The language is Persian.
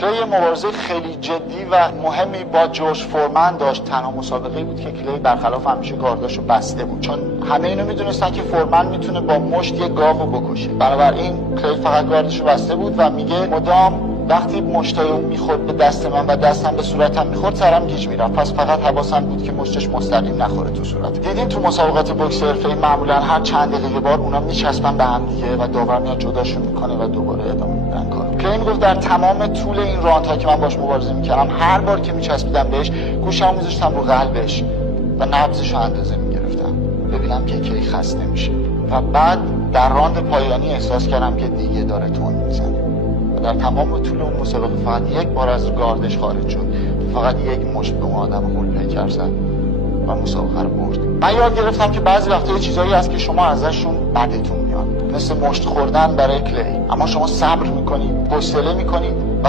کلی یه مبارزه خیلی جدی و مهمی با جورج فورمن داشت. تنها مسابقه‌ای بود که کلی برخلاف همیشه گارداشو بسته بود، چون همه اینو میدونستن که فورمن میتونه با مشت یه گاوو بکشه. بنابراین کلی فقط گارداشو بسته بود و میگه مدام وقتی مشتای اون میخورد به دست من و دستم به صورتم میخورد سرم گیج میرفت، پس فقط حواسم بود که مشتش مستقیم نخوره تو صورت. دیدین تو مسابقات بوکس حرفه‌ای معمولا هر چند دقیقه یه بار اونا میچسبن به هم دیگه و داور میاد جداشون میکنه و دوباره ادامه میدن کارو. کلی میگفت در تمام طول این راندها که من باش مبارزه میکردم هر بار که میچسبیدم بهش گوشمو میذاشتم رو قلبش و نبضشو اندازه میگرفتم ببینم که کی خسته میشه و بعد در راند پایانی احساس کردم که دیگه داره تون میزنه. در تمام طول اون مسابقه فقط یک بار از گاردش خارج شد، فقط یک مشت به اون آدم هول پیکر زد و مسابقه رو برد. من یاد گرفتم که بعضی وقتا یه چیزایی هست که شما ازشون بدتون میاد، مثل مشت خوردن برای کلی، اما شما صبر میکنید، حوصله میکنید